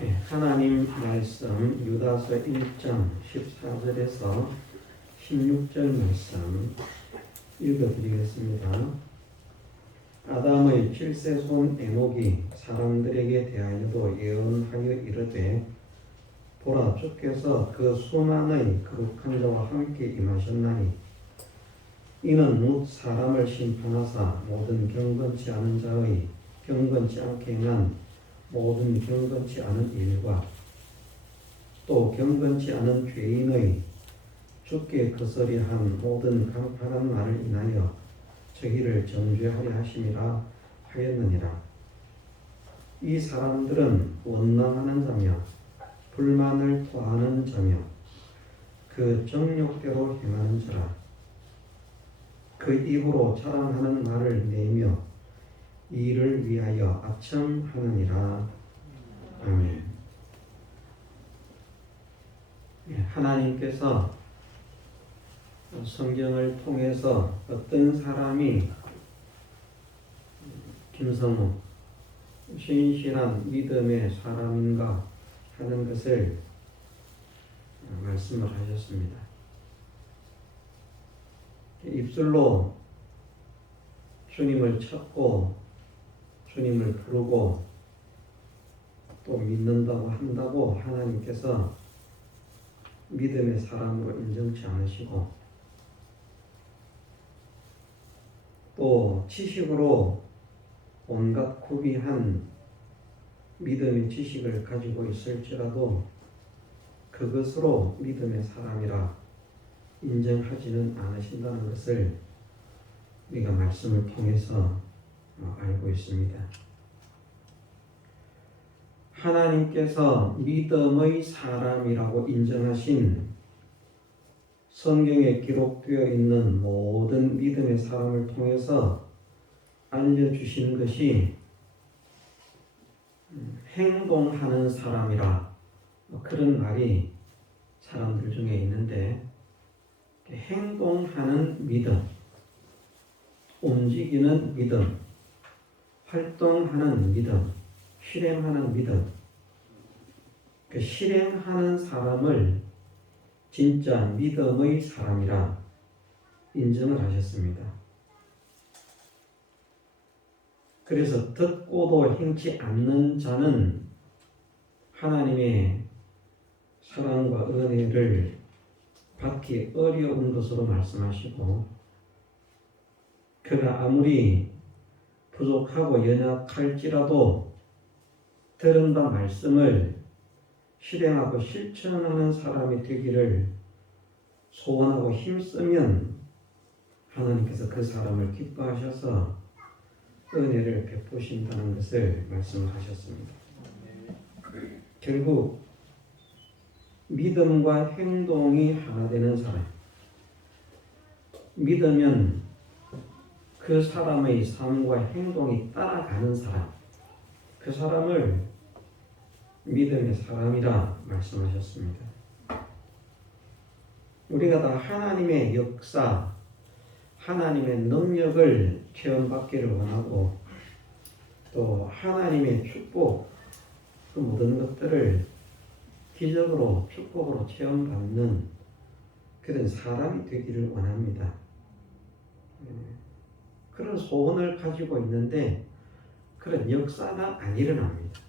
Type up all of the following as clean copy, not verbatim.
하나님 말씀 유다서 1장 14절에서 16절 말씀 읽어드리겠습니다. 아담의 7세 손 에녹이 사람들에게 대하여도 예언하여 이르되 보라, 주께서 그 수많은 거룩한 자와 함께 임하셨나니 이는 뭇 사람을 심판하사 모든 경건치 않은 자의 경건치 않게 행한 모든 경건치 않은 일과 또 경건치 않은 죄인의 주께 거스리한 모든 강팍한 말을 인하여 저희를 정죄하려 하심이라 하였느니라. 이 사람들은 원망하는 자며 불만을 토하는 자며 그 정욕대로 행하는 자라. 그 입으로 자랑하는 말을 내며 이를 위하여 악청하느니라. 아멘. 하나님께서 성경을 통해서 어떤 사람이 김성우 신실한 믿음의 사람인가 하는 것을 말씀을 하셨습니다. 입술로 주님을 찾고 주님을 부르고 또 믿는다고 한다고 하나님께서 믿음의 사람으로 인정치 않으시고 또 지식으로 온갖 구비한 믿음의 지식을 가지고 있을지라도 그것으로 믿음의 사람이라 인정하지는 않으신다는 것을 우리가 말씀을 통해서 알고 있습니다. 하나님께서 믿음의 사람이라고 인정하신 성경에 기록되어 있는 모든 믿음의 사람을 통해서 알려주신 것이 행동하는 사람이라 그런 말이 사람들 중에 있는데 행동하는 믿음, 움직이는 믿음, 활동하는 믿음, 실행하는 믿음, 그 실행하는 사람을 진짜 믿음의 사람이라 인정을 하셨습니다. 그래서 듣고도 행치 않는 자는 하나님의 사랑과 은혜를 받기 어려운 것으로 말씀하시고 그가 아무리 부족하고 연약할지라도 들은 바 말씀을 실행하고 실천하는 사람이 되기를 소원하고 힘쓰면 하나님께서 그 사람을 기뻐하셔서 은혜를 베푸신다는 것을 말씀하셨습니다. 결국 믿음과 행동이 하나 되는 사람, 믿으면 그 사람의 삶과 행동이 따라가는 사람, 그 사람을 믿음의 사람이라 말씀하셨습니다. 우리가 다 하나님의 역사, 하나님의 능력을 체험받기를 원하고 또 하나님의 축복, 그 모든 것들을 기적으로 축복으로 체험받는 그런 사람이 되기를 원합니다. 그런 소원을 가지고 있는데 그런 역사가 안 일어납니다.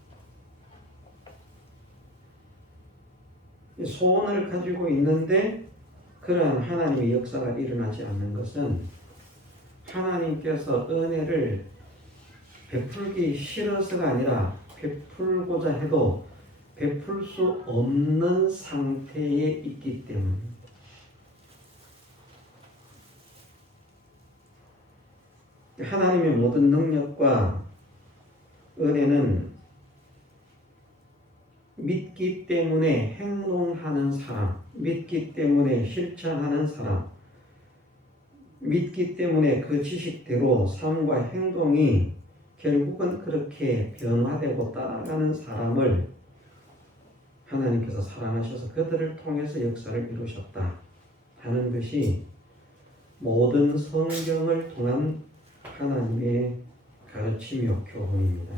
소원을 가지고 있는데 그런 하나님의 역사가 일어나지 않는 것은 하나님께서 은혜를 베풀기 싫어서가 아니라 베풀고자 해도 베풀 수 없는 상태에 있기 때문입니다. 하나님의 모든 능력과 은혜는 믿기 때문에 행동하는 사람, 믿기 때문에 실천하는 사람, 믿기 때문에 그 지식대로 삶과 행동이 결국은 그렇게 변화되고 따라가는 사람을 하나님께서 사랑하셔서 그들을 통해서 역사를 이루셨다 하는 것이 모든 성경을 통한 하나님의 가르침이요 교훈입니다.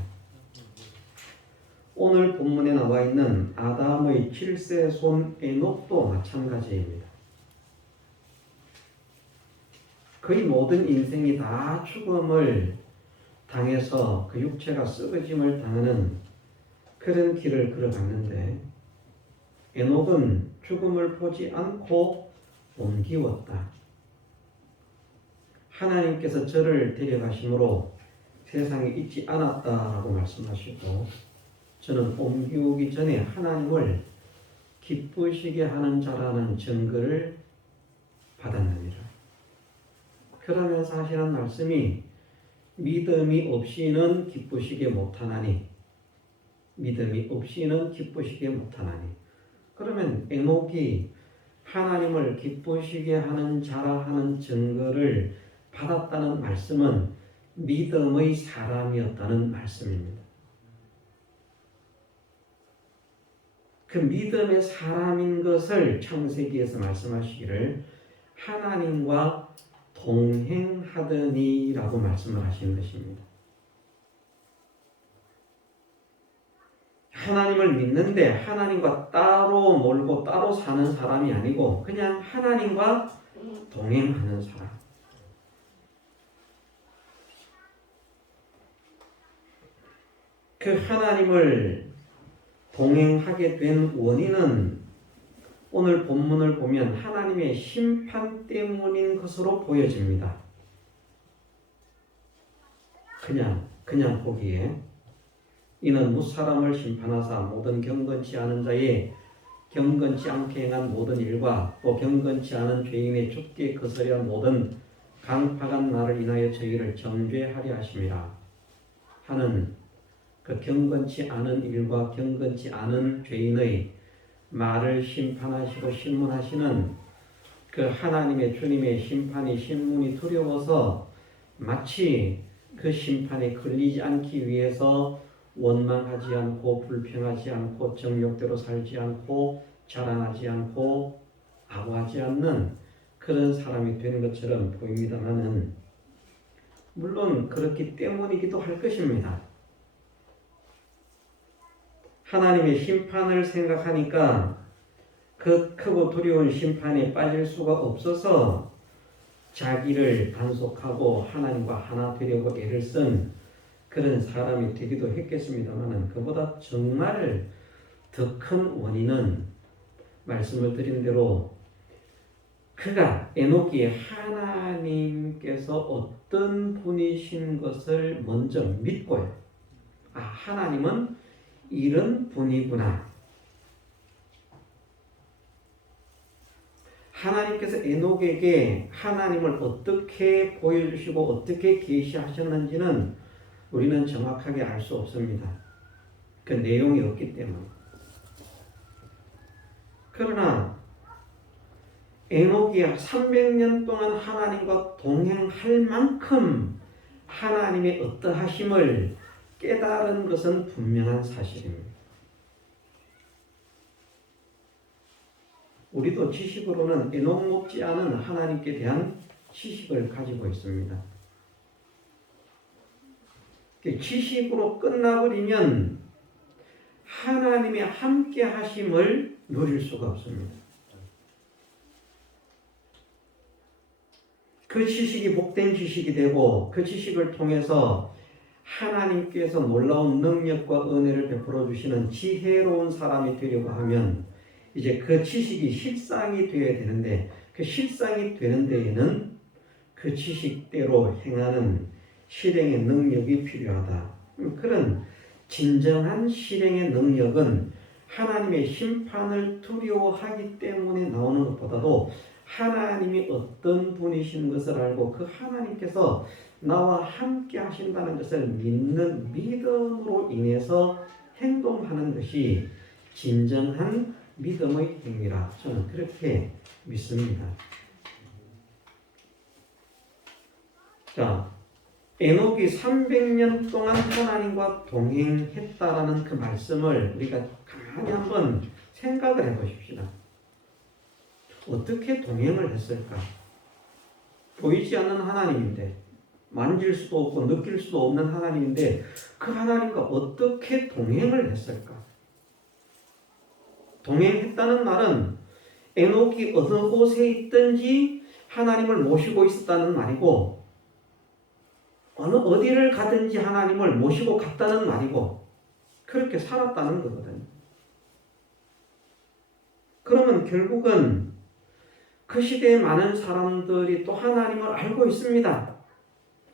오늘 본문에 나와 있는 아담의 7세 손 에녹도 마찬가지입니다. 그의 모든 인생이 다 죽음을 당해서 그 육체가 썩어짐을 당하는 그런 길을 걸어갔는데 에녹은 죽음을 보지 않고 옮기웠다. 하나님께서 저를 데려가심으로 세상에 있지 않았다라고 말씀하시고 저는 옮기우기 전에 하나님을 기쁘시게 하는 자라는 증거를 받았느니라. 그러면서 하시는 말씀이 믿음이 없이는 기쁘시게 못하나니 믿음이 없이는 기쁘시게 못하나니. 그러면 에녹이 하나님을 기쁘시게 하는 자라 하는 증거를 받았다는 말씀은 믿음의 사람이었다는 말씀입니다. 그 믿음의 사람인 것을 창세기에서 말씀하시기를 하나님과 동행하더니라고 말씀을 하시는 것입니다. 하나님을 믿는데 하나님과 따로 놀고 따로 사는 사람이 아니고 그냥 하나님과 동행하는 사람. 그 하나님을 동행하게 된 원인은 오늘 본문을 보면 하나님의 심판 때문인 것으로 보여집니다. 그냥 보기에 이는 무사람을 심판하사 모든 경건치 않은 자의 경건치 않게 행한 모든 일과 또 경건치 않은 죄인의 죽게 거스려 모든 강팍한 말을 인하여 저희를 정죄하려 하심이라 하는 그 경건치 않은 일과 경건치 않은 죄인의 말을 심판하시고 신문하시는 그 하나님의 주님의 심판이 신문이 두려워서 마치 그 심판에 걸리지 않기 위해서 원망하지 않고 불평하지 않고 정욕대로 살지 않고 자랑하지 않고 아부하지 않는 그런 사람이 되는 것처럼 보입니다만은 물론 그렇기 때문이기도 할 것입니다. 하나님의 심판을 생각하니까 그 크고 두려운 심판에 빠질 수가 없어서 자기를 단속하고 하나님과 하나 되려고 애를 쓴 그런 사람이 되기도 했겠습니다만 그보다 정말 더 큰 원인은 말씀을 드린 대로 그가 에녹이 하나님께서 어떤 분이신 것을 먼저 믿고요. 하나님은 이런 분이구나. 하나님께서 에녹에게 하나님을 어떻게 보여주시고 어떻게 계시하셨는지는 우리는 정확하게 알 수 없습니다. 그 내용이 없기 때문에. 그러나 에녹이 300년 동안 하나님과 동행할 만큼 하나님의 어떠하심을 깨달은 것은 분명한 사실입니다. 우리도 지식으로는 에녹 못지않은 하나님께 대한 지식을 가지고 있습니다. 지식으로 끝나버리면 하나님의 함께 하심을 누릴 수가 없습니다. 그 지식이 복된 지식이 되고 그 지식을 통해서 하나님께서 놀라운 능력과 은혜를 베풀어 주시는 지혜로운 사람이 되려고 하면 이제 그 지식이 실상이 되어야 되는데 그 실상이 되는 데에는 그 지식대로 행하는 실행의 능력이 필요하다. 그런 진정한 실행의 능력은 하나님의 심판을 두려워하기 때문에 나오는 것보다도 하나님이 어떤 분이신 것을 알고 그 하나님께서 나와 함께 하신다는 것을 믿는 믿음으로 인해서 행동하는 것이 진정한 믿음의 행위라 저는 그렇게 믿습니다. 자, 에녹이 300년 동안 하나님과 동행했다라는 그 말씀을 우리가 가만히 한번 생각을 해보십시다. 어떻게 동행을 했을까? 보이지 않는 하나님인데 만질 수도 없고 느낄 수도 없는 하나님인데 그 하나님과 어떻게 동행을 했을까? 동행했다는 말은 에녹이 어느 곳에 있든지 하나님을 모시고 있었다는 말이고 어디를 가든지 하나님을 모시고 갔다는 말이고 그렇게 살았다는 거거든요. 그러면 결국은 그 시대에 많은 사람들이 또 하나님을 알고 있습니다.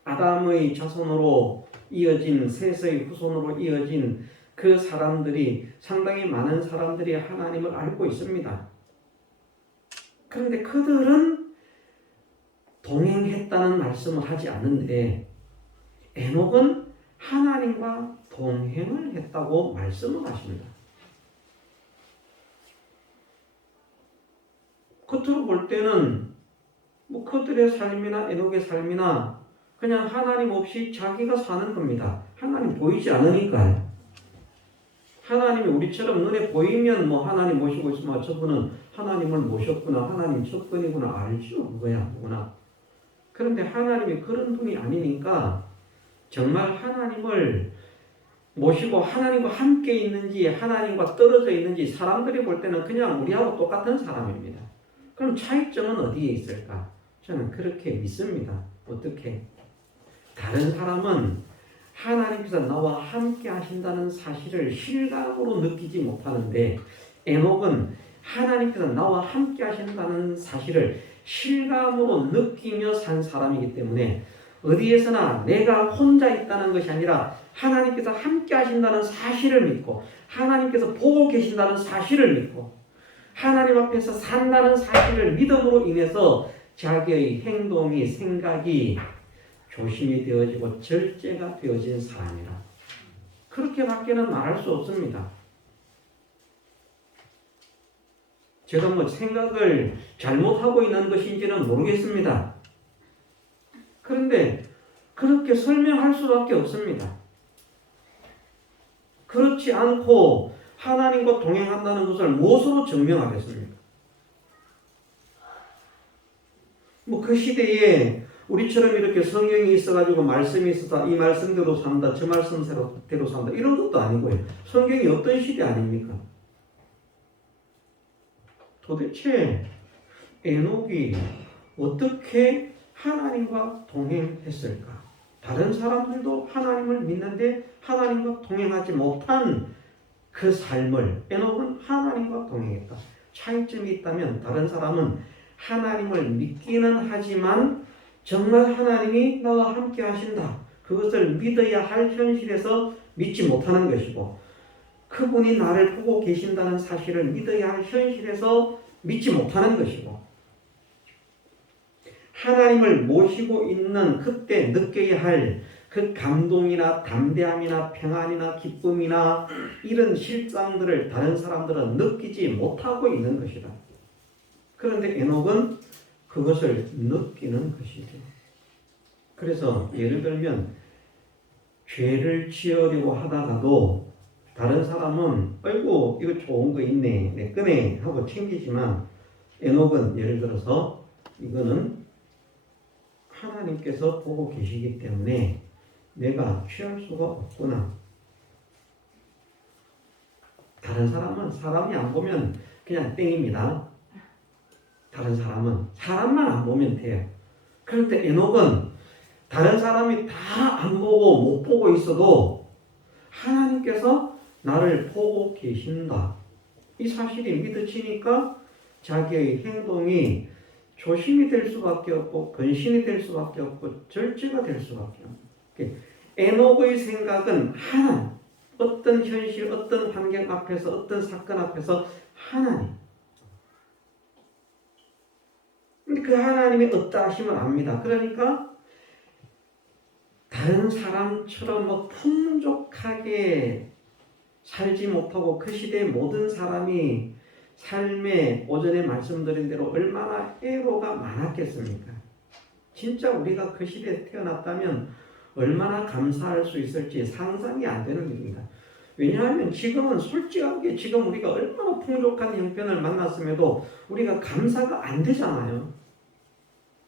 아담의 자손으로 이어진 셋의 후손으로 이어진 그 사람들이 상당히 많은 사람들이 하나님을 알고 있습니다. 그런데 그들은 동행했다는 말씀을 하지 않는데 에녹은 하나님과 동행을 했다고 말씀을 하십니다. 겉으로 볼 때는 뭐 그들의 삶이나 에녹의 삶이나 그냥 하나님 없이 자기가 사는 겁니다. 하나님 보이지 않으니까요. 하나님이 우리처럼 눈에 보이면 뭐 하나님 모시고 있으면 저분은 하나님을 모셨구나, 하나님 첫번이구나 알죠. 누구나. 그런데 하나님이 그런 분이 아니니까 정말 하나님을 모시고 하나님과 함께 있는지 하나님과 떨어져 있는지 사람들이 볼 때는 그냥 우리하고 똑같은 사람입니다. 그럼 차이점은 어디에 있을까? 저는 그렇게 믿습니다. 어떻게? 다른 사람은 하나님께서 나와 함께 하신다는 사실을 실감으로 느끼지 못하는데 에녹은 하나님께서 나와 함께 하신다는 사실을 실감으로 느끼며 산 사람이기 때문에 어디에서나 내가 혼자 있다는 것이 아니라 하나님께서 함께 하신다는 사실을 믿고 하나님께서 보고 계신다는 사실을 믿고 하나님 앞에서 산다는 사실을 믿음으로 인해서 자기의 행동이 생각이 조심이 되어지고 절제가 되어진 사람이라. 그렇게밖에는 말할 수 없습니다. 제가 뭐 생각을 잘못하고 있는 것인지는 모르겠습니다. 그런데 그렇게 설명할 수밖에 없습니다. 그렇지 않고 하나님과 동행한다는 것을 무엇으로 증명하겠습니까? 뭐 그 시대에 우리처럼 이렇게 성경이 있어가지고 말씀이 있어서 이 말씀대로 산다, 저 말씀대로 산다 이런 것도 아니고요. 성경이 어떤 시대 아닙니까? 도대체 에녹이 어떻게 하나님과 동행했을까? 다른 사람들도 하나님을 믿는데 하나님과 동행하지 못한 그 삶을 에녹은 하나님과 동행했다. 차이점이 있다면 다른 사람은 하나님을 믿기는 하지만 정말 하나님이 나와 함께 하신다. 그것을 믿어야 할 현실에서 믿지 못하는 것이고 그분이 나를 보고 계신다는 사실을 믿어야 할 현실에서 믿지 못하는 것이고 하나님을 모시고 있는 그때 느껴야 할 그 감동이나 담대함이나 평안이나 기쁨이나 이런 실상들을 다른 사람들은 느끼지 못하고 있는 것이다. 그런데 에녹은 그것을 느끼는 것이죠. 그래서 예를 들면 죄를 지으려고 하다가도 다른 사람은 아이고 이거 좋은 거 있네 내 꺼내 하고 챙기지만 에녹은 예를 들어서 이거는 하나님께서 보고 계시기 때문에 내가 취할 수가 없구나. 다른 사람은 사람이 안 보면 그냥 땡입니다. 다른 사람은 사람만 안 보면 돼요. 그런데 에녹은 다른 사람이 다 안 보고 못 보고 있어도 하나님께서 나를 보고 계신다. 이 사실이 믿어지니까 자기의 행동이 조심이 될 수밖에 없고 근신이 될 수밖에 없고 절제가 될 수밖에 없고 에녹의 생각은 하나님, 어떤 현실, 어떤 환경 앞에서 어떤 사건 앞에서 하나님. 근데 그 하나님이 없다 하심을 압니다. 그러니까 다른 사람처럼 뭐 풍족하게 살지 못하고 그 시대의 모든 사람이 삶에 오전에 말씀드린 대로 얼마나 애로가 많았겠습니까? 진짜 우리가 그 시대에 태어났다면 얼마나 감사할 수 있을지 상상이 안 되는 일입니다. 왜냐하면 지금은 솔직하게 지금 우리가 얼마나 풍족한 형편을 만났음에도 우리가 감사가 안 되잖아요.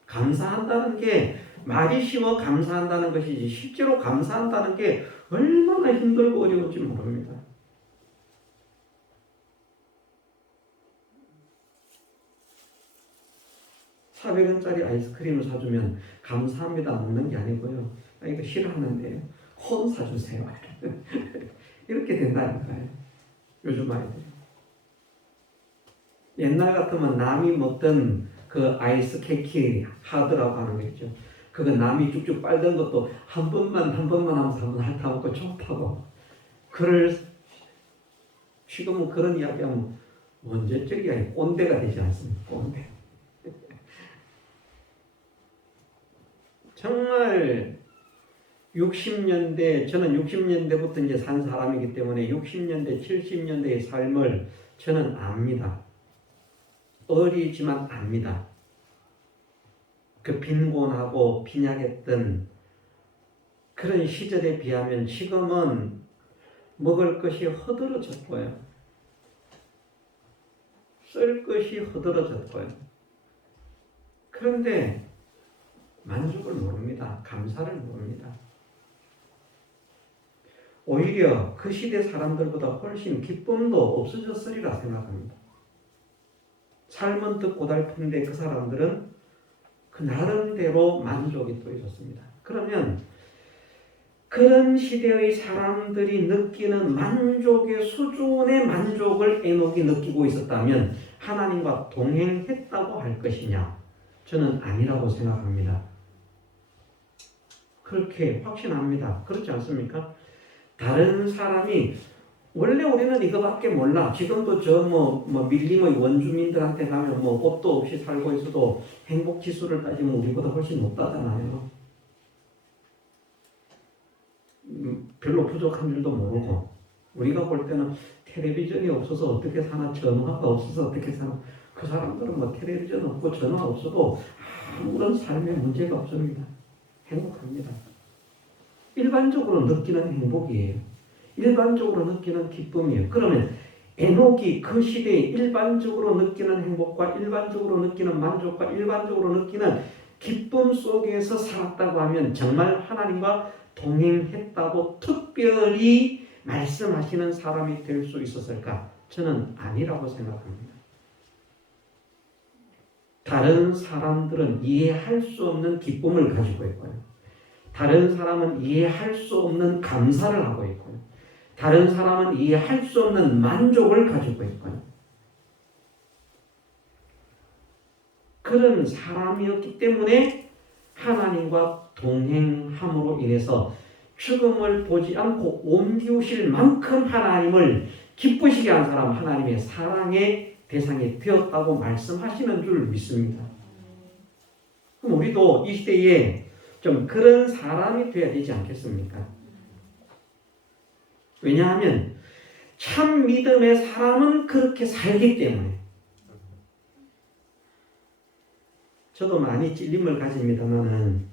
감사한다는 게 말이 쉬워 감사한다는 것이지 실제로 감사한다는 게 얼마나 힘들고 어려운지 모릅니다. $400원짜리 아이스크림을 사주면 감사합니다 먹는 게 아니고요. 이거 싫어하는데요. 콘 사주세요. 이렇게 된다니까요. 요즘 아이들. 옛날 같으면 남이 먹던 그 아이스 케이크 하드라고 하는 거 있죠. 그거 남이 쭉쭉 빨던 것도 한 번만 하면서 한번 핥아먹고 좋다고. 지금은 그런 이야기하면 언제적이야 꼰대가 되지 않습니까? 꼰대. 정말 60년대, 저는 60년대부터 이제 산 사람이기 때문에 60년대, 70년대의 삶을 저는 압니다. 어리지만 압니다. 그 빈곤하고 빈약했던 그런 시절에 비하면 지금은 먹을 것이 허들어졌고요. 쓸 것이 허들어졌고요. 그런데 만족을 모릅니다. 감사를 모릅니다. 오히려 그 시대 사람들보다 훨씬 기쁨도 없어졌으리라 생각합니다. 삶은 더 고달픈데 그 사람들은 그 나름대로 만족이 또 있었습니다. 그러면 그런 시대의 사람들이 느끼는 만족의 수준의 만족을 에녹이 느끼고 있었다면 하나님과 동행했다고 할 것이냐? 저는 아니라고 생각합니다. 그렇게 확신합니다. 그렇지 않습니까? 다른 사람이 원래 우리는 이거밖에 몰라. 지금도 저 밀림의 원주민들한테 가면 옷도 없이 살고 있어도 행복 지수를 따지면 우리보다 훨씬 높다잖아요. 별로 부족한 줄도 모르고 우리가 볼 때는 텔레비전이 없어서 어떻게 사나 전화가 없어서 어떻게 사나 그 사람들은 텔레비전 없고 전화 없어도 아무런 삶에 문제가 없습니다. 행복합니다. 일반적으로 느끼는 행복이에요. 일반적으로 느끼는 기쁨이에요. 그러면 에녹이 그 시대에 일반적으로 느끼는 행복과 일반적으로 느끼는 만족과 일반적으로 느끼는 기쁨 속에서 살았다고 하면 정말 하나님과 동행했다고 특별히 말씀하시는 사람이 될 수 있었을까? 저는 아니라고 생각합니다. 다른 사람들은 이해할 수 없는 기쁨을 가지고 있고요. 다른 사람은 이해할 수 없는 감사를 하고 있고요. 다른 사람은 이해할 수 없는 만족을 가지고 있고요. 그런 사람이었기 때문에 하나님과 동행함으로 인해서 죽음을 보지 않고 옮기우실 만큼 하나님을 기쁘시게 한 사람, 하나님의 사랑의 대상이 되었다고 말씀하시는 줄 믿습니다. 그럼 우리도 이 시대에 좀 그런 사람이 되어야 되지 않겠습니까? 왜냐하면 참 믿음의 사람은 그렇게 살기 때문에. 저도 많이 찔림을 가집니다만은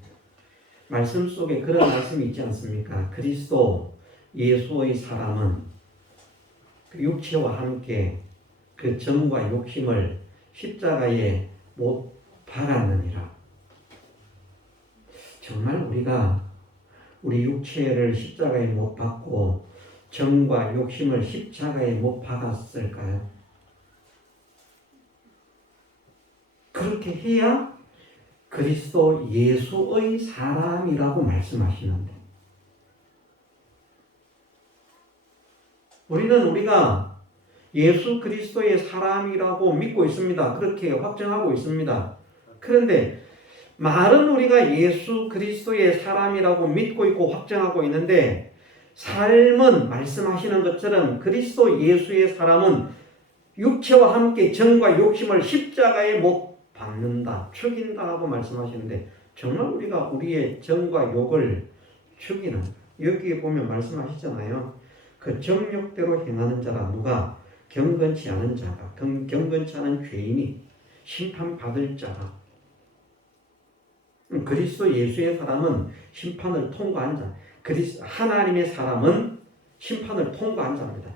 말씀 속에 그런 말씀이 있지 않습니까? 그리스도 예수의 사람은 그 육체와 함께 그 정과 욕심을 십자가에 못 박았느니라. 정말 우리가 우리 육체를 십자가에 못 박고 정과 욕심을 십자가에 못 박았을까요? 그렇게 해야 그리스도 예수의 사람이라고 말씀하시는데 우리가 예수 그리스도의 사람이라고 믿고 있습니다. 그렇게 확정하고 있습니다. 그런데 말은 우리가 예수 그리스도의 사람이라고 믿고 있고 확정하고 있는데 삶은 말씀하시는 것처럼 그리스도 예수의 사람은 육체와 함께 정과 욕심을 십자가에 못 박는다, 죽인다 하고 말씀하시는데 정말 우리가 우리의 정과 욕을 죽이는 여기에 보면 말씀하시잖아요. 그 정욕대로 행하는 자라 누가 경건치 않은 자가 경건치 않은 죄인이 심판받을 자가 그리스도 예수의 사람은 심판을 통과한 자 하나님의 사람은 심판을 통과한 자입니다.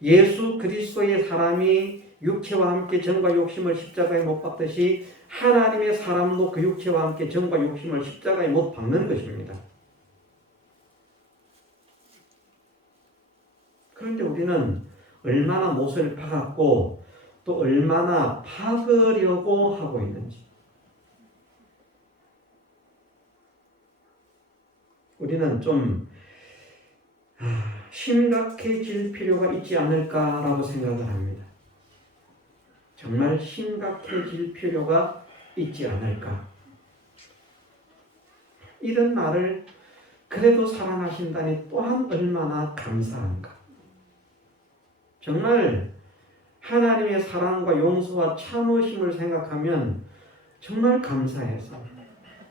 예수 그리스도의 사람이 육체와 함께 정과 욕심을 십자가에 못 박듯이 하나님의 사람도 그 육체와 함께 정과 욕심을 십자가에 못 박는 것입니다. 그런데 우리는 얼마나 못을 박았고 또 얼마나 박으려고 하고 있는지 우리는 좀 심각해질 필요가 있지 않을까라고 생각을 합니다. 정말 심각해질 필요가 있지 않을까. 이런 나를 그래도 사랑하신다니 또한 얼마나 감사한가. 정말 하나님의 사랑과 용서와 참으심을 생각하면 정말 감사해서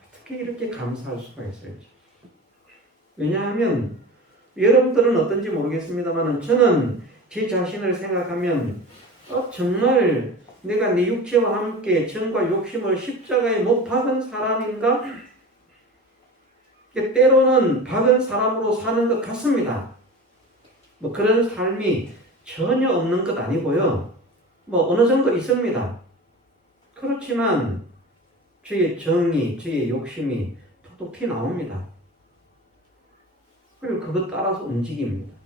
어떻게 이렇게 감사할 수가 있을지. 왜냐하면 여러분들은 어떤지 모르겠습니다만 저는 제 자신을 생각하면 정말 내가 내 육체와 함께 정과 욕심을 십자가에 못 박은 사람인가? 때로는 박은 사람으로 사는 것 같습니다. 뭐 그런 삶이 전혀 없는 것 아니고요. 뭐 어느 정도 있습니다. 그렇지만 저의 정의, 저의 욕심이 톡톡 튀어나옵니다. 그리고 그것 따라서 움직입니다.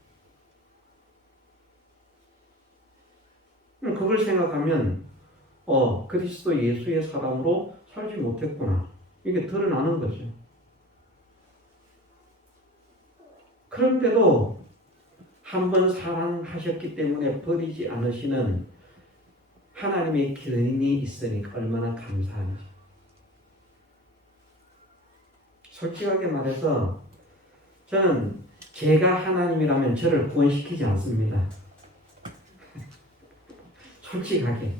그걸 생각하면 그리스도 예수의 사람으로 살지 못했구나. 이게 드러나는 거죠. 그런데도 한번 사랑하셨기 때문에 버리지 않으시는 하나님의 기능이 있으니까 얼마나 감사한지. 솔직하게 말해서 저는 제가 하나님이라면 저를 구원시키지 않습니다. 솔직하게.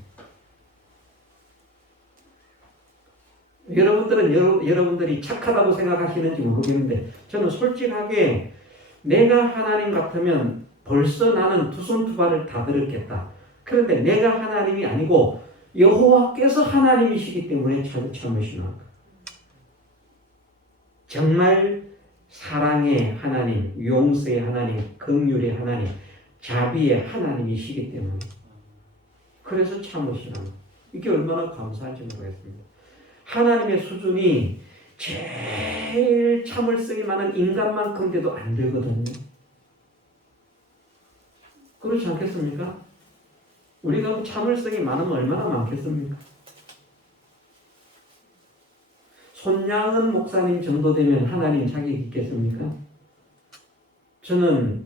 여러분들이 착하다고 생각하시는지 모르겠는데 저는 솔직하게 내가 하나님 같으면 벌써 나는 두 손 두 발을 다 들었겠다. 그런데 내가 하나님이 아니고 여호와께서 하나님이시기 때문에 참으시는 것. 정말 사랑의 하나님, 용서의 하나님, 긍휼의 하나님, 자비의 하나님이시기 때문에 그래서 참으시는 것. 이게 얼마나 감사한지 모르겠습니다. 하나님의 수준이 제일 참을성이 많은 인간만큼 돼도 안 되거든요. 그렇지 않겠습니까? 우리가 참을성이 많으면 얼마나 많겠습니까? 손양은 목사님 정도 되면 하나님 자격이 있겠습니까? 저는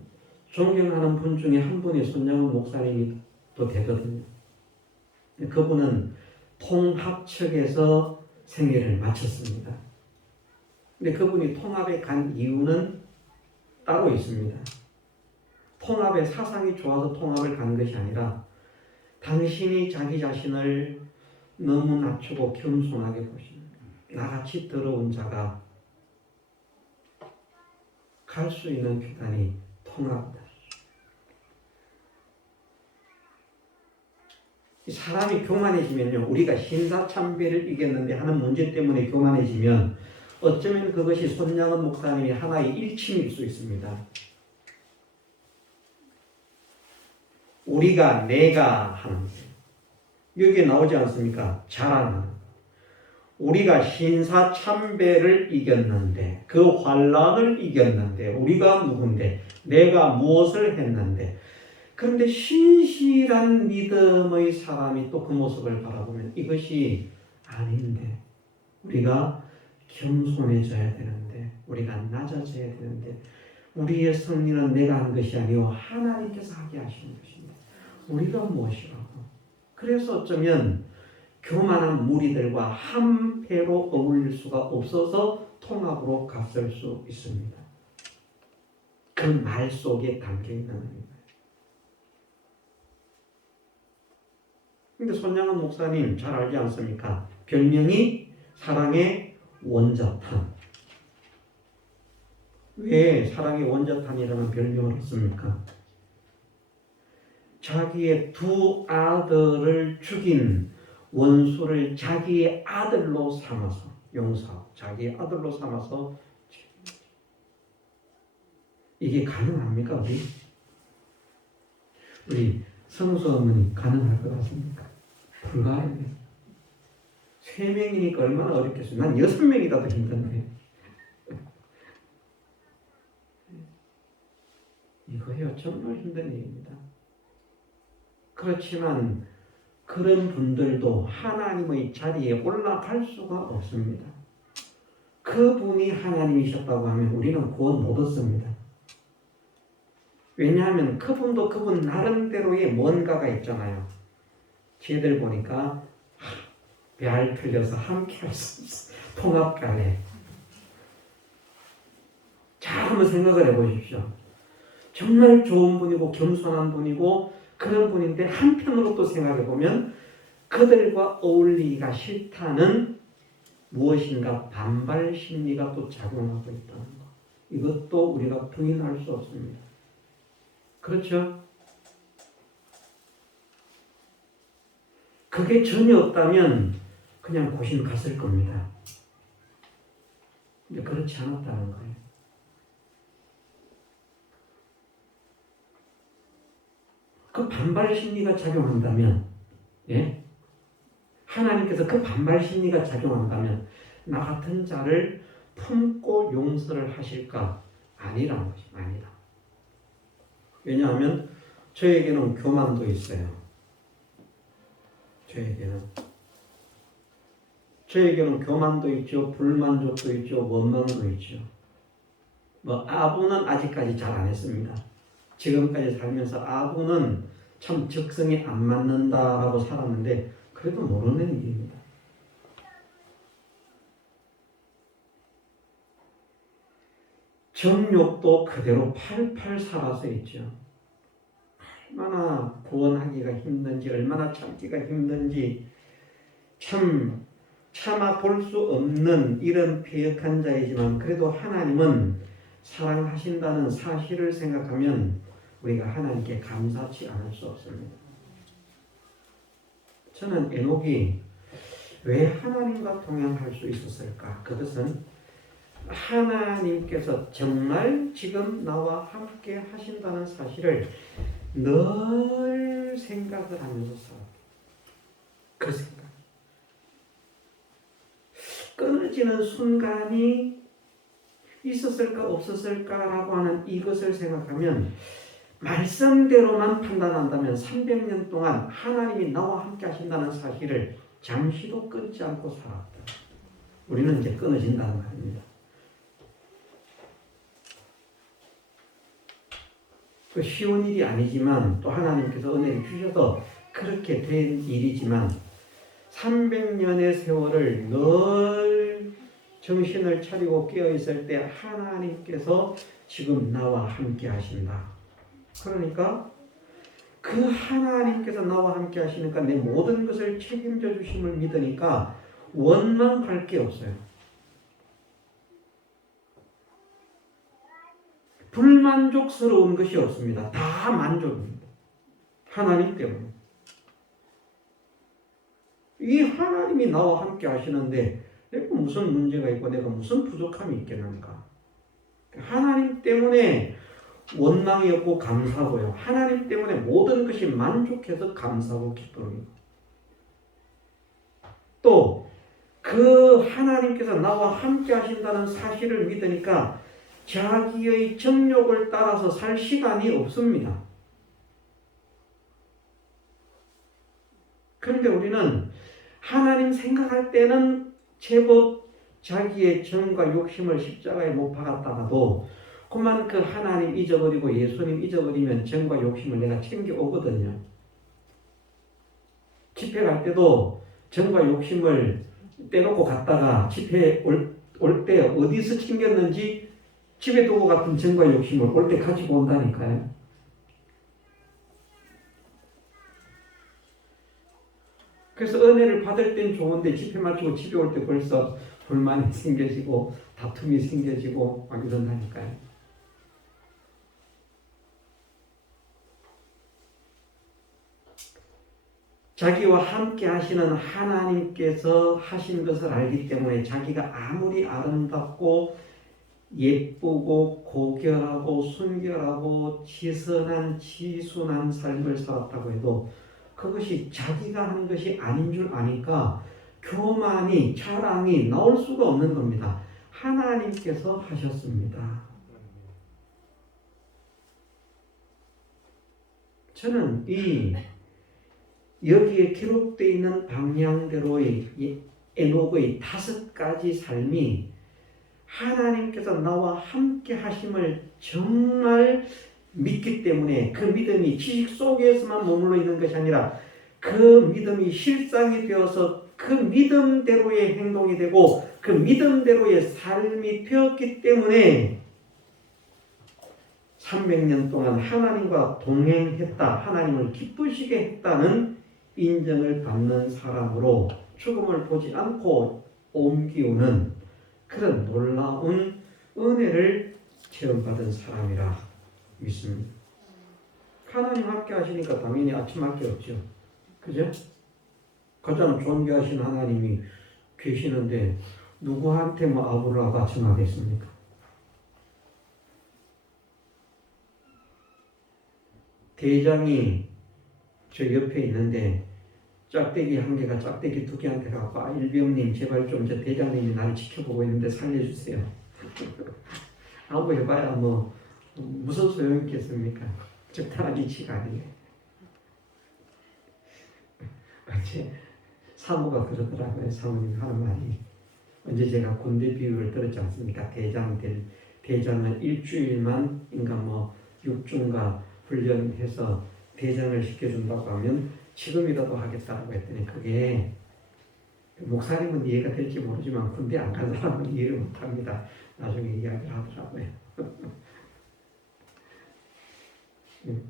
존경하는 분 중에 한 분이 손양은 목사님이 또 되거든요. 그분은 통합측에서 생애를 마쳤습니다. 근데 그분이 통합에 간 이유는 따로 있습니다. 통합의 사상이 좋아서 통합을 간 것이 아니라 당신이 자기 자신을 너무 낮추고 겸손하게 보시는 나같이 더러운 자가 갈 수 있는 교단이 통합이다. 사람이 교만해지면요, 우리가 신사참배를 이겼는데 하는 문제 때문에 교만해지면 어쩌면 그것이 손양은 목사님이 하나의 일침일 수 있습니다. 우리가 내가 하는 여기에 나오지 않습니까? 자랑하는. 우리가 신사참배를 이겼는데 그 환란을 이겼는데 우리가 누군데 내가 무엇을 했는데 그런데 신실한 믿음의 사람이 또 그 모습을 바라보면 이것이 아닌데 우리가 겸손해져야 되는데 우리가 낮아져야 되는데 우리의 승리는 내가 한 것이 아니오 하나님께서 하게 하시는 것입니다. 우리가 무엇이라고. 그래서 어쩌면 교만한 무리들과 한패로 어울릴 수가 없어서 통합으로 갔을 수 있습니다. 그 말 속에 담겨 있는 겁니다. 근데 손양은 목사님 잘 알지 않습니까? 별명이 사랑의 원자탄. 왜 사랑의 원자탄이라는 별명을 했습니까? 자기의 두 아들을 죽인 원수를 자기의 아들로 삼아서 용서하고 자기의 아들로 삼아서 이게 가능합니까? 우리 성수 어머니 가능할 것 같습니까? 불가능해요. 3명이니까 얼마나 어렵겠어요. 난 6명이다 더 힘든데. 이거요 정말 힘든 일입니다. 그렇지만 그런 분들도 하나님의 자리에 올라갈 수가 없습니다. 그분이 하나님이셨다고 하면 우리는 구원 못 얻습니다. 왜냐하면 그분도 그분 나름대로의 뭔가가 있잖아요. 쟤들 보니까 별 틀려서 함께 할 수 없어. 통합가네. 잘 한번 생각을 해보십시오. 정말 좋은 분이고 겸손한 분이고 그런 분인데 한편으로 또 생각해보면 그들과 어울리기가 싫다는 무엇인가 반발 심리가 또 작용하고 있다는 것. 이것도 우리가 부인할 수 없습니다. 그렇죠? 그게 전혀 없다면 그냥 고심 갔을 겁니다. 근데 그렇지 않았다는 거예요. 그 반발 심리가 작용한다면, 예? 하나님께서 그 반발 심리가 작용한다면 나 같은 자를 품고 용서를 하실까? 아니라는 것이 아니다. 왜냐하면 저에게는 교만도 있어요. 저에게는 교만도 있죠, 불만족도 있죠, 원망도 있죠. 아부는 아직까지 잘 안 했습니다. 지금까지 살면서 아부는 참 적성이 안 맞는다라고 살았는데 그래도 모르는 일입니다. 정욕도 그대로 팔팔 살아서 있죠. 얼마나 구원하기가 힘든지, 얼마나 참기가 힘든지, 참아 볼 수 없는 이런 패역한 자이지만 그래도 하나님은 사랑하신다는 사실을 생각하면 우리가 하나님께 감사치 않을 수 없습니다. 저는 에녹이 왜 하나님과 동행할 수 있었을까? 그것은 하나님께서 정말 지금 나와 함께 하신다는 사실을 늘 생각을 하면서 살았다. 그 생각. 끊어지는 순간이 있었을까 없었을까라고 하는 이것을 생각하면 말씀대로만 판단한다면 300년 동안 하나님이 나와 함께 하신다는 사실을 잠시도 끊지 않고 살았다. 우리는 이제 끊어진다는 말입니다. 그 쉬운 일이 아니지만 또 하나님께서 은혜를 주셔서 그렇게 된 일이지만 300년의 세월을 늘 정신을 차리고 깨어있을 때 하나님께서 지금 나와 함께 하신다. 그러니까 그 하나님께서 나와 함께 하시니까 내 모든 것을 책임져 주심을 믿으니까 원망할 게 없어요. 불만족스러운 것이 없습니다. 다 만족입니다. 하나님 때문에. 이 하나님이 나와 함께 하시는데 내가 무슨 문제가 있고 내가 무슨 부족함이 있겠는가. 하나님 때문에 원망이 없고 감사하고요. 하나님 때문에 모든 것이 만족해서 감사하고 기쁨입니다. 또 그 하나님께서 나와 함께 하신다는 사실을 믿으니까 자기의 정욕을 따라서 살 시간이 없습니다. 그런데 우리는 하나님 생각할 때는 제법 자기의 정과 욕심을 십자가에 못 박았다가도 그만 그 하나님 잊어버리고 예수님 잊어버리면 정과 욕심을 내가 챙겨오거든요. 집회 갈 때도 정과 욕심을 떼놓고 갔다가 집회 올 때 어디서 챙겼는지 집에 두고 갔던 정과 욕심을 올 때 가지고 온다니까요. 그래서 은혜를 받을 땐 좋은데 집회 마치고 집에 올 때 벌써 불만이 생겨지고 다툼이 생겨지고 막 이런다니까요. 자기와 함께 하시는 하나님께서 하신 것을 알기 때문에 자기가 아무리 아름답고 예쁘고 고결하고 순결하고 지선한 지순한 삶을 살았다고 해도 그것이 자기가 한 것이 아닌 줄 아니까 교만이 자랑이 나올 수가 없는 겁니다. 하나님께서 하셨습니다. 저는 여기에 기록되어 있는 방향대로의 에녹의 5가지 삶이 하나님께서 나와 함께 하심을 정말 믿기 때문에 그 믿음이 지식 속에서만 머물러 있는 것이 아니라 그 믿음이 실상이 되어서 그 믿음대로의 행동이 되고 그 믿음대로의 삶이 되었기 때문에 300년 동안 하나님과 동행했다, 하나님을 기쁘시게 했다는 인정을 받는 사람으로 죽음을 보지 않고 옮기우는 그런 놀라운 은혜를 체험받은 사람이라 믿습니다. 하나님 함께 하시니까 당연히 아침 할 게 없죠. 그죠? 가장 존귀하신 하나님이 계시는데 누구한테 아부라가 아침하겠습니까? 대장이 저 옆에 있는데 짝대기 1개가 짝대기 2개한테 가고 일병님 제발 좀 저 대장님이 날 지켜보고 있는데 살려주세요. 아무 해봐야 무슨 소용이 있겠습니까? 적당한 이치가 아니에요. 어제 사모가 그러더라고요. 사모님 하는 말이 언제 제가 군대 비유를 들었지 않습니까? 대장은 일주일만 6중과 훈련해서 대장을 시켜준다고 하면 지금이라도 하겠다고 했더니 그게 목사님은 이해가 될지 모르지만 군대 안 간 사람은 이해를 못합니다. 나중에 이야기를 하더라고요.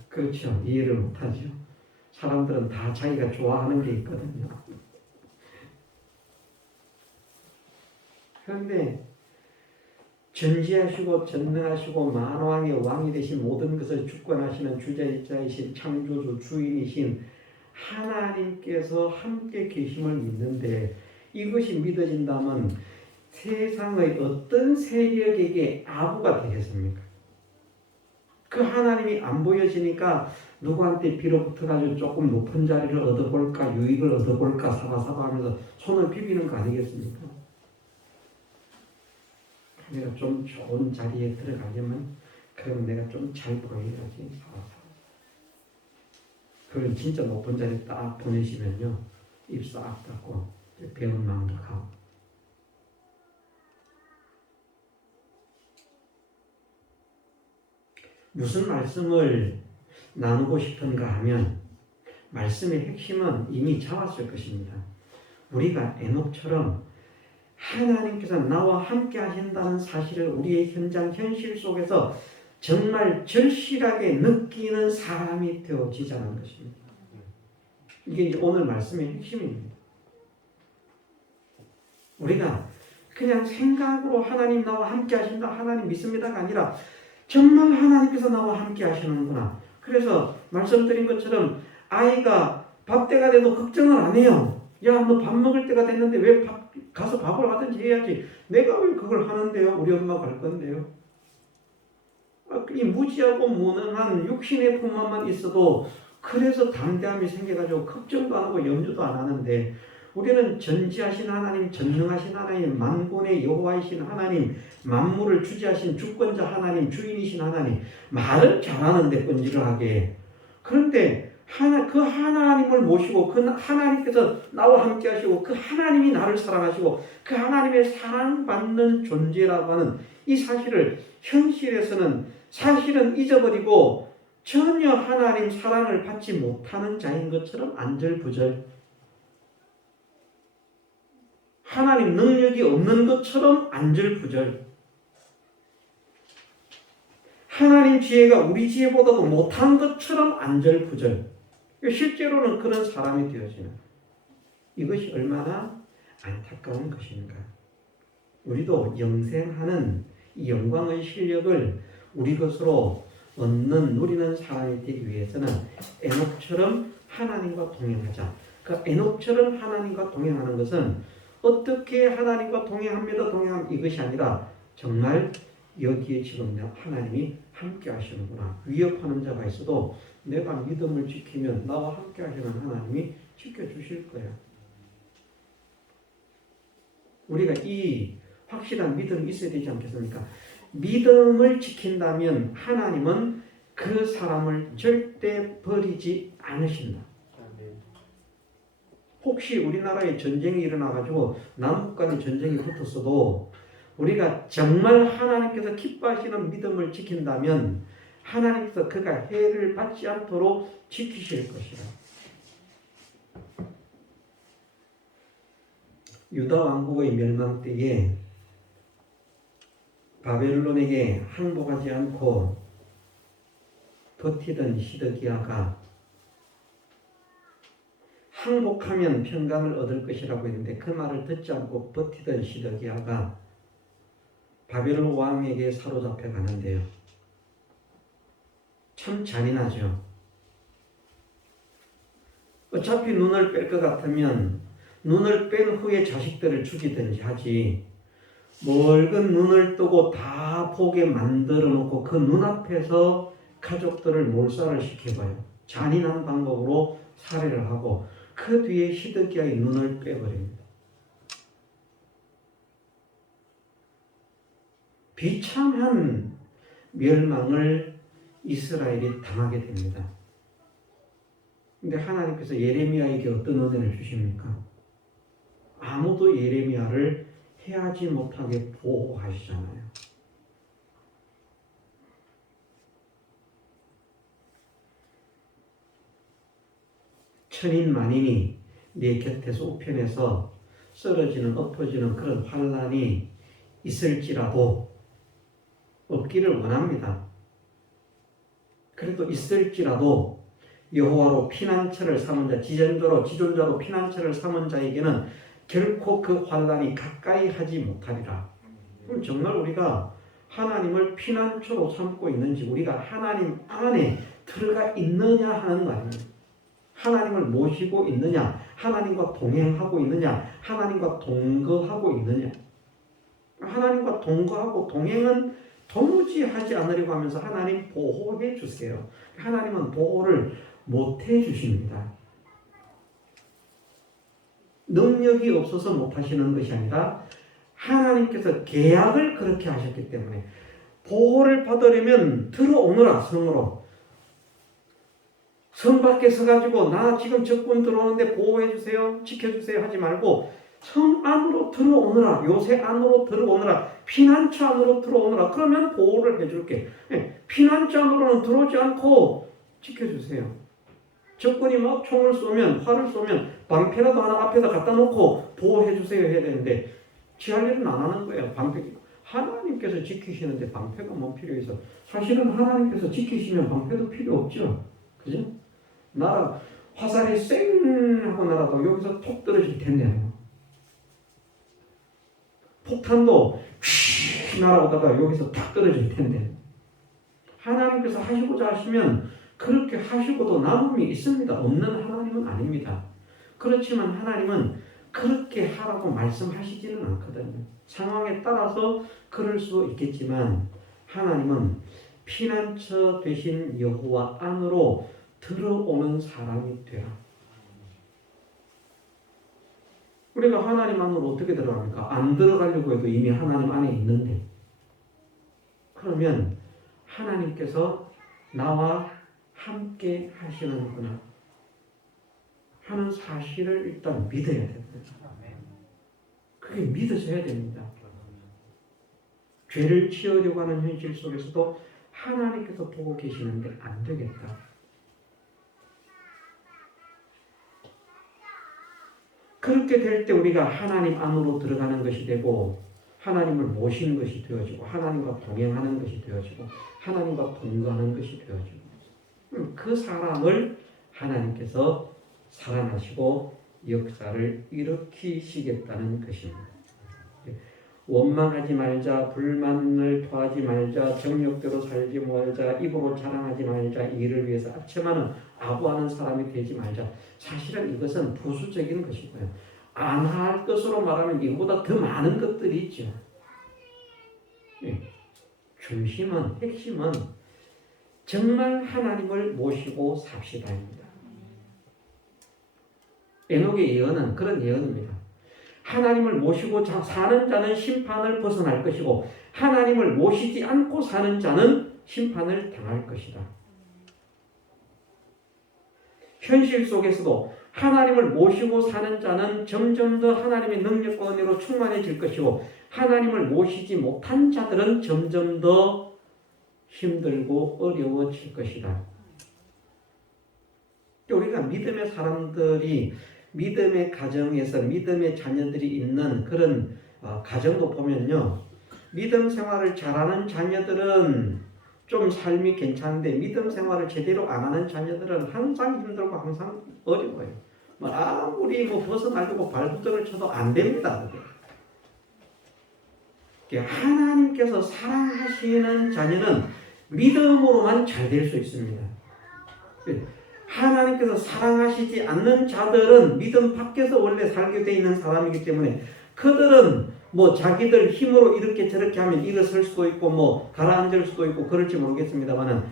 그렇죠. 이해를 못하죠. 사람들은 다 자기가 좋아하는 게 있거든요. 그런데 전지하시고 전능하시고 만왕의 왕이 되신 모든 것을 주권하시는 주자이신 창조주 주인이신 하나님께서 함께 계심을 믿는데 이것이 믿어진다면 세상의 어떤 세력에게 아부가 되겠습니까? 그 하나님이 안 보여지니까 누구한테 빌어붙어가지고 조금 높은 자리를 얻어볼까 유익을 얻어볼까 사바사바하면서 손을 비비는 거 아니겠습니까? 내가 좀 좋은 자리에 들어가려면 그럼 내가 좀 잘 보여야지. 그걸 진짜 높은 자리에 딱 보내시면요 입 싹 닫고 배운 마음도 가고 무슨 말씀을 나누고 싶은가 하면 말씀의 핵심은 이미 잡았을 것입니다. 우리가 에녹처럼 하나님께서 나와 함께 하신다는 사실을 우리의 현실 속에서 정말 절실하게 느끼는 사람이 되어지자는 것입니다. 이게 이제 오늘 말씀의 핵심입니다. 우리가 그냥 생각으로 하나님 나와 함께 하신다, 하나님 믿습니다가 아니라 정말 하나님께서 나와 함께 하시는구나. 그래서 말씀드린 것처럼 아이가 밥 때가 돼도 걱정을 안 해요. 야, 너 밥 먹을 때가 됐는데 왜 가서 밥을 하든지 해야지. 내가 왜 그걸 하는데요? 우리 엄마가 할 건데요. 이 무지하고 무능한 육신의 부모만 있어도 그래서 담대함이 생겨가지고 걱정도 안 하고 염려도 안 하는데 우리는 전지하신 하나님, 전능하신 하나님, 만군의 여호와이신 하나님, 만물을 주재하신 주권자 하나님, 주인이신 하나님, 말은 잘하는데 끈질하게. 그런데 그 하나님을 모시고 그 하나님께서 나와 함께 하시고 그 하나님이 나를 사랑하시고 그 하나님의 사랑받는 존재라고 하는 이 사실을 현실에서는 사실은 잊어버리고 전혀 하나님 사랑을 받지 못하는 자인 것처럼 안절부절 하나님 능력이 없는 것처럼 안절부절 하나님 지혜가 우리 지혜보다도 못한 것처럼 안절부절 실제로는 그런 사람이 되어지는 이것이 얼마나 안타까운 것인가. 우리도 영생하는 이 영광의 실력을 우리 것으로 얻는 누리는 사람이 되기 위해서는 에녹처럼 하나님과 동행하자. 그 에녹처럼 하나님과 동행하는 것은 어떻게 하나님과 동행합니다. 동행함 이것이 아니라 정말 여기에 지금 하나님이 함께 하시는구나. 위협하는 자가 있어도 내가 믿음을 지키면 나와 함께 하시는 하나님이 지켜주실 거야. 우리가 이 확실한 믿음이 있어야 되지 않겠습니까? 믿음을 지킨다면 하나님은 그 사람을 절대 버리지 않으신다. 혹시 우리나라에 전쟁이 일어나가지고 남북 간의 전쟁이 붙었어도 우리가 정말 하나님께서 기뻐하시는 믿음을 지킨다면 하나님께서 그가 해를 받지 않도록 지키실 것이라. 유다 왕국의 멸망 때에 바벨론에게 항복하지 않고 버티던 시드기야가 항복하면 평강을 얻을 것이라고 했는데 그 말을 듣지 않고 버티던 시드기야가 바벨론 왕에게 사로잡혀 가는데요. 참 잔인하죠. 어차피 눈을 뺄 것 같으면 눈을 뺀 후에 자식들을 죽이든지 하지, 멀건 눈을 뜨고 다 보게 만들어 놓고 그 눈앞에서 가족들을 몰살을 시켜봐요. 잔인한 방법으로 살해를 하고 그 뒤에 시드기야의 눈을 빼버립니다. 비참한 멸망을 이스라엘이 당하게 됩니다. 근데 하나님께서 예레미야에게 어떤 은혜를 주십니까? 아무도 예레미야를 해하지 못하게 보호하시잖아요. 천인 만인이 내 곁에서 우편에서 쓰러지는 엎어지는 그런 환난이 있을지라도 없기를 원합니다. 그래도 있을지라도 여호와로 피난처를 삼은 자, 지존자로 피난처를 삼은 자에게는 결코 그 환난이 가까이 하지 못하리라. 그럼 정말 우리가 하나님을 피난처로 삼고 있는지, 우리가 하나님 안에 들어가 있느냐 하는 거 아닙니까? 하나님을 모시고 있느냐, 하나님과 동행하고 있느냐, 하나님과 동거하고 있느냐. 하나님과 동거하고 동행은 도무지 하지 않으려고 하면서 하나님 보호해 주세요. 하나님은 보호를 못 해 주십니다. 능력이 없어서 못 하시는 것이 아니라 하나님께서 계약을 그렇게 하셨기 때문에 보호를 받으려면 들어오너라. 성으로. 성 밖에 서가지고 나 지금 적군 들어오는데 보호해 주세요, 지켜주세요 하지 말고 성 안으로 들어오느라, 요새 안으로 들어오느라, 피난처 안으로 들어오느라. 그러면 보호를 해줄게. 피난처 안으로는 들어오지 않고 지켜주세요. 적군이 막 총을 쏘면, 활을 쏘면 방패라도 하나 앞에다 갖다 놓고 보호해주세요 해야 되는데 지할 일은 안 하는 거예요. 방패. 하나님께서 지키시는데 방패가 뭐 필요 있어? 사실은 하나님께서 지키시면 방패도 필요 없죠. 그죠? 나라 화살이 쌩 하고 날아도 여기서 톡 떨어질 텐데, 폭탄도 휙 날아오다가 여기서 탁 떨어질 텐데, 하나님께서 하시고자 하시면 그렇게 하시고도 남음이 있습니다. 없는 하나님은 아닙니다. 그렇지만 하나님은 그렇게 하라고 말씀하시지는 않거든요. 상황에 따라서 그럴 수 있겠지만 하나님은 피난처 되신 여호와 안으로 들어오는 사람이 되라. 우리가 하나님 안으로 어떻게 들어갑니까? 안 들어가려고 해도 이미 하나님 안에 있는데, 그러면 하나님께서 나와 함께 하시는구나 하는 사실을 일단 믿어야 됩니다. 그게 믿어져야 됩니다. 죄를 지으려고 하는 현실 속에서도 하나님께서 보고 계시는데 안 되겠다. 그렇게 될 때 우리가 하나님 안으로 들어가는 것이 되고 하나님을 모시는 것이 되어지고 하나님과 동행하는 것이 되어지고 하나님과 동거하는 것이 되어지고 그 사람을 하나님께서 살아나시고 역사를 일으키시겠다는 것입니다. 원망하지 말자, 불만을 토하지 말자, 정욕대로 살지 말자, 입으로 자랑하지 말자, 이를 위해서 악체만은 아부하는 사람이 되지 말자. 사실은 이것은 부수적인 것이고요. 안 할 것으로 말하면 이거보다 더 많은 것들이 있죠. 예. 중심은 핵심은 정말 하나님을 모시고 삽시다입니다. 에녹의 예언은 그런 예언입니다. 하나님을 모시고 사는 자는 심판을 벗어날 것이고 하나님을 모시지 않고 사는 자는 심판을 당할 것이다. 현실 속에서도 하나님을 모시고 사는 자는 점점 더 하나님의 능력과 은혜로 충만해질 것이고 하나님을 모시지 못한 자들은 점점 더 힘들고 어려워질 것이다. 우리가 믿음의 사람들이 믿음의 가정에서 믿음의 자녀들이 있는 그런 가정도 보면요. 믿음 생활을 잘하는 자녀들은 좀 삶이 괜찮은데 믿음 생활을 제대로 안 하는 자녀들은 항상 힘들고 항상 어려워요. 아무리 벗어나려고 발부둥을 쳐도 안 됩니다. 하나님께서 사랑하시는 자녀는 믿음으로만 잘 될 수 있습니다. 하나님께서 사랑하시지 않는 자들은 믿음 밖에서 원래 살게 돼 있는 사람이기 때문에 그들은 자기들 힘으로 이렇게 저렇게 하면 일어설 수도 있고 가라앉을 수도 있고 그럴지 모르겠습니다만은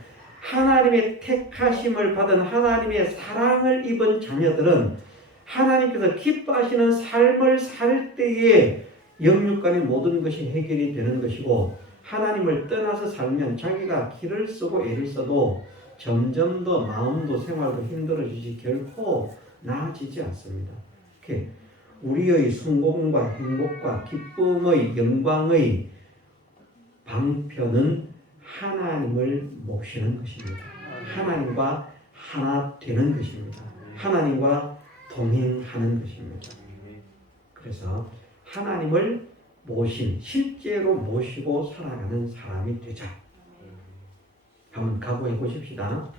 하나님의 택하심을 받은 하나님의 사랑을 입은 자녀들은 하나님께서 기뻐하시는 삶을 살 때에 영육간의 모든 것이 해결이 되는 것이고 하나님을 떠나서 살면 자기가 기를 쓰고 애를 써도 점점 더 마음도 생활도 힘들어지지 결코 나아지지 않습니다. 우리의 성공과 행복과 기쁨의 영광의 방편은 하나님을 모시는 것입니다. 하나님과 하나 되는 것입니다. 하나님과 동행하는 것입니다. 그래서 하나님을 실제로 모시고 살아가는 사람이 되자. 한번 각오해 보십시다.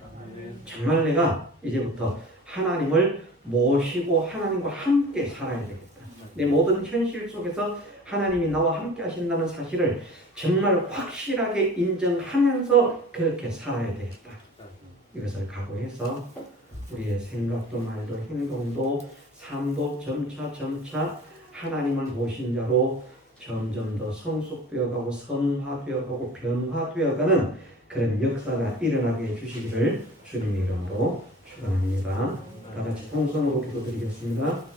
정말 내가 이제부터 하나님을 모시고 하나님과 함께 살아야 되겠다. 내 모든 현실 속에서 하나님이 나와 함께 하신다는 사실을 정말 확실하게 인정하면서 그렇게 살아야 되겠다. 이것을 각오해서 우리의 생각도 말도 행동도 삶도 점차 하나님을 모신 자로 점점 더 성숙되어가고 선화되어가고 변화되어가는 그런 역사가 일어나게 해주시기를 주님의 이름으로 축원합니다. 다 같이 통성으로 기도드리겠습니다.